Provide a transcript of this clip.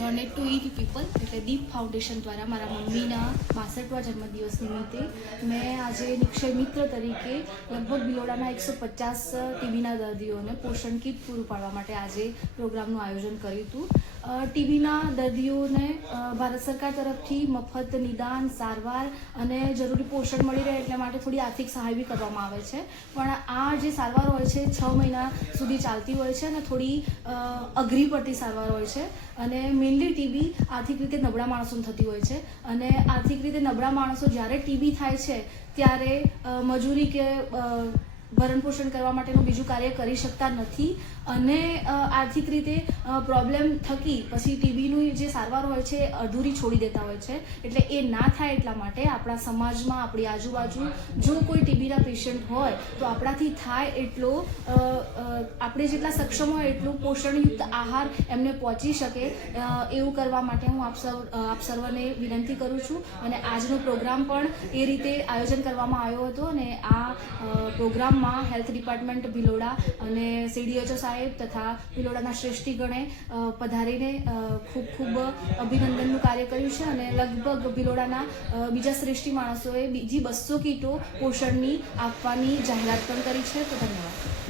Donate to eat people એટલે દીપ foundation દ્વારા મારા મમ્મીના 62મા જન્મદિવસ નિમિત્તે મેં આજે નિક્ષય મિત્ર તરીકે લગભગ ભિલોડાના 150 ટીબીના દર્દીઓને પોષણ કીટ પૂરું પાડવા માટે આજે પ્રોગ્રામનું આયોજન કર્યું હતું. ટીબીના દર્દીઓને ભારત સરકાર તરફથી મફત નિદાન, સારવાર અને જરૂરી પોષણ મળી રહે એટલા માટે થોડી આર્થિક સહાય બી કરવામાં આવે છે. પણ આ જે સારવાર હોય છે 6 મહિના સુધી ચાલતી હોય છે અને થોડી અઘરી પડતી સારવાર હોય છે. અને મેઇનલી ટીબી આર્થિક રીતે નબળા માણસોને થતી હોય છે અને આર્થિક રીતે નબળા માણસો જ્યારે ટીબી થાય છે ત્યારે મજૂરી કે ભરણ પોષણ કરવા માટેનું બીજું કાર્ય કરી શકતા નથી અને આર્થિક રીતે પ્રોબ્લેમ થકી પછી ટીબીનું જે સારવાર હોય છે અધૂરી છોડી દેતા હોય છે. એટલે એ ના થાય એટલા માટે આપણા સમાજમાં, આપણી આજુબાજુ જો કોઈ ટીબીના પેશન્ટ હોય તો આપણાથી થાય એટલો આપણે જેટલા સક્ષમ હોય એટલું પોષણયુક્ત આહાર એમને પહોંચી શકે એવું કરવા માટે હું આપ સર્વને વિનંતી કરું છું. અને આજનો પ્રોગ્રામ પણ એ રીતે આયોજન કરવામાં આવ્યો હતો અને આ પ્રોગ્રામમાં હેલ્થ ડિપાર્ટમેન્ટ ભિલોડા અને CDHO સાહેબ તથા ભિલોડાના શ્રેષ્ઠીગણે પધારીને ખૂબ અભિનંદનનું કાર્ય કર્યું છે અને લગભગ ભિલોડાના બીજા શ્રેષ્ઠી માણસોએ બીજી 200 કીટો પોષણની આપવાની જાહેરાત પણ કરી છે. તો ધન્યવાદ.